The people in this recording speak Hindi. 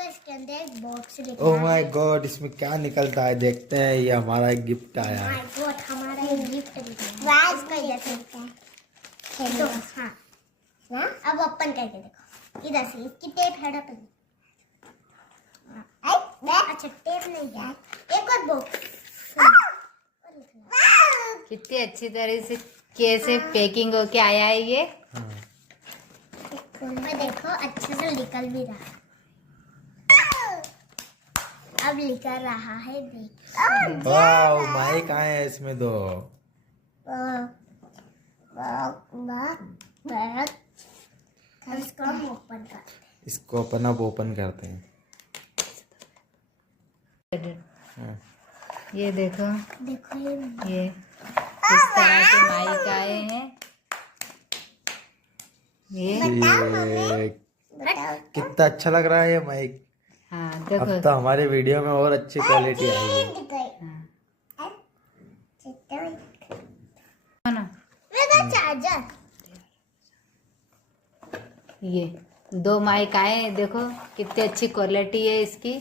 तो इसके अंदर एक बॉक्स निकला ओह माय गॉड, इसमें क्या निकलता है देखते हैं। ये हमारा गिफ्ट आया है। गॉड, हमारा एक गिफ्ट निकला है। इसका इधर से तो हाँ, अब ओपन करके देखो। इधर से इसकी टेप हटा पे। अच्छा टेप नहीं है, एक और बॉक्स। कितनी अच्छी तरह से कैसे पैकिंग होके आया है ये। मैं देखो अच्छे से निकल भी रहा है। अब निकल रहा है, देख। वाह, माइक आए हैं इसमें दो। अब इसको हम ओपन करते हैं। इसको अपन अब ओपन करते हैं। हाँ। ये देखो, देखो ये इस तरह के माइक आए हैं। ये कितना अच्छा लग रहा है ये माइक। हाँ देखो। अब तो हमारे वीडियो में और अच्छी क्वालिटी आएगी। हाँ ना, चार्जर। ये 2 माइक आए हैं, देखो कितनी अच्छी क्वालिटी है इसकी।